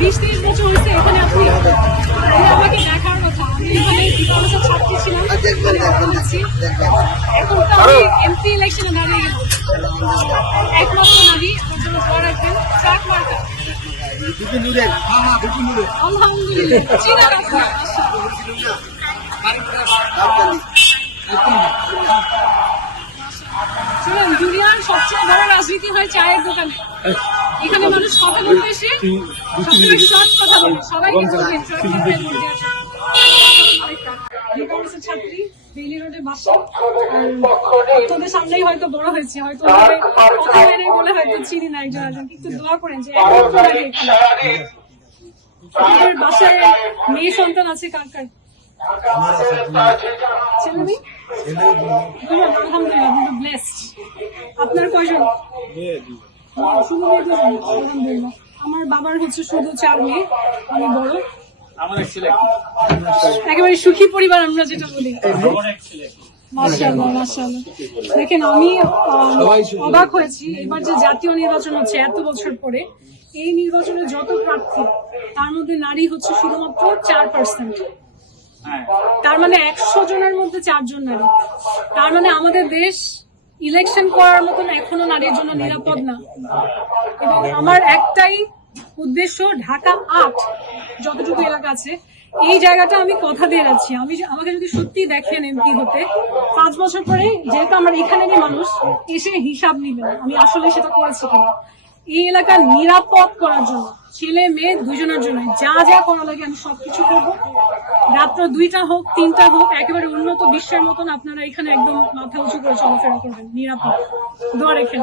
20-30 বছর হয়েছে এখানে আপনি আমাকে দেখার কথা। আমি এখানে 2 বছর ছাত্রী ছিলাম, এখন তো আমি এমপি ইলেকশনে দাঁড়িয়ে গেলাম। একমাত্র নারী, আমার জন্য দোয়া রাখবেন। ট্রাক মার্কা আলহামদুলিল্লাহ, চিনার আপনার শুনুন, দুনিয়ার সবচেয়ে বড় রাজনীতি হয় চায়ের দোকানে। এখানে মানুষ কথা বলতে এসে সবসময় শর্ট কথা বলে, সবাইকে বলবেন ছাত্রী বেইলি রোডে বাসা। আর তোদের সামনেই হয়তো বড় হয়েছে, হয়তো বলে হয়তো চিনি না একজন একজনকে। একটু দোয়া করেন যে আপনাদের বাসায় মেয়ে সন্তান আছে কার কার? ছেলে মেয়ে? আলহামদুলিল্লাহ, ব্লেসড। আপনার কয়জন? শুধু মেয়ে দুজন? আলহামদুলিল্লাহ। আমার বাবার হচ্ছে শুধু 4 মেয়ে, আমি বড়। একেবারে সুখী পরিবার আমরা যেটা বলি। মাশাআল্লাহ মাশাআল্লাহ। দেখেন, আমি অবাক হয়েছি এবার যে জাতীয় নির্বাচন হচ্ছে এত বছর পরে, এই নির্বাচনে যত প্রার্থী তার মধ্যে নারী হচ্ছে শুধুমাত্র 4%। তার মানে 100 জনের মধ্যে 4 জন নারী। তার মানে আমাদের দেশ ইলেকশন করার মতন এখনো নারীর জন্য নিরাপদ না। এবং আমার একটাই উদ্দেশ্য, ঢাকা 8 যতটুকু এলাকা আছে এই জায়গাটা আমি কথা দিয়ে যাচ্ছি, আমাকে যদি সত্যি দেখেন এমপি হতে 5 বছর পরে, যেহেতু আমার এখানেরই মানুষ, এসে হিসাব নিবেন আমি আসলে সেটা করেছি কিনা। এই এলাকা নিরাপদ করার জন্য, ছেলে মেয়ে দুজনের জন্য যা যা করা লাগে আমি সবকিছু করবো। রাত্র 2টা হোক 3টা হোক, একেবারে উন্নত বিশ্বের মতন আপনারা এখানে একদম মাথা উঁচু করে চলাফেরা করবেন নিরাপদ। দোয়া রেখেন।